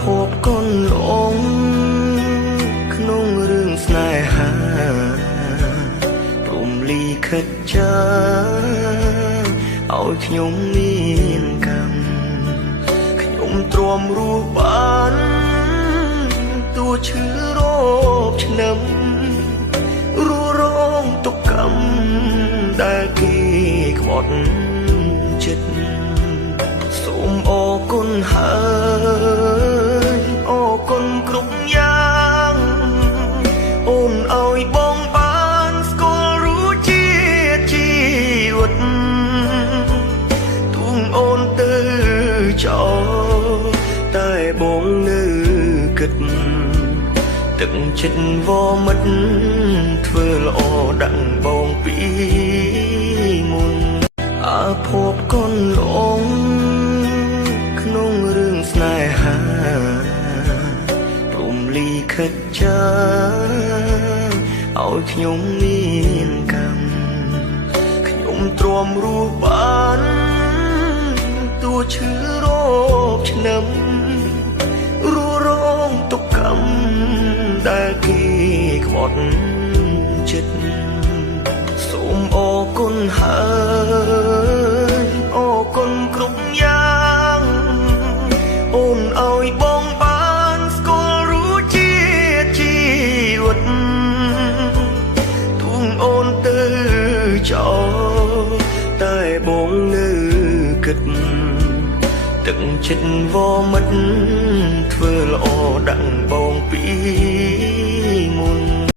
ភពកូនหลงក្នុងរឿងស្នេហាព្រមលីខិតចាឲ្យខ្ញុំមានកម្មខ្ញុំទ្រាំរស់បានទោះឈឺរោគឆ្នាំរស់រងទុក្ខកម្មដែលគេក្បត់ចិត្តសូមអរគុណហើយអរគុណគ្រប់យ៉ាងអូនឲ្យបងបានស្គាល់រសជាតិជីវិតទូងអូនទៅចោលតែបងនៅគិតទឹកចិត្តវមិត្តធ្វើល្អដាក់បងពីមុនអាភពកូនหลงក្នុងរឿងស្នេហាព្រមលីខិតចាឲ្យខ្ញុំមានកម្មខ្ញុំទ្រាំរស់បានទោះឈឺរោគឆ្នាំរស់រងទុក្ខកម្មដែលគេក្បត់ចិត្តសូមអរគុណហើយអរគុណគ្រប់យ៉ាងអូនឲ្យបងបានស្គាល់រសជាតិជីវិតទូងអូនទៅចោលតែបងនៅគិតទឹកចិត្តវមិត្តធ្វើល្អដាក់បងពី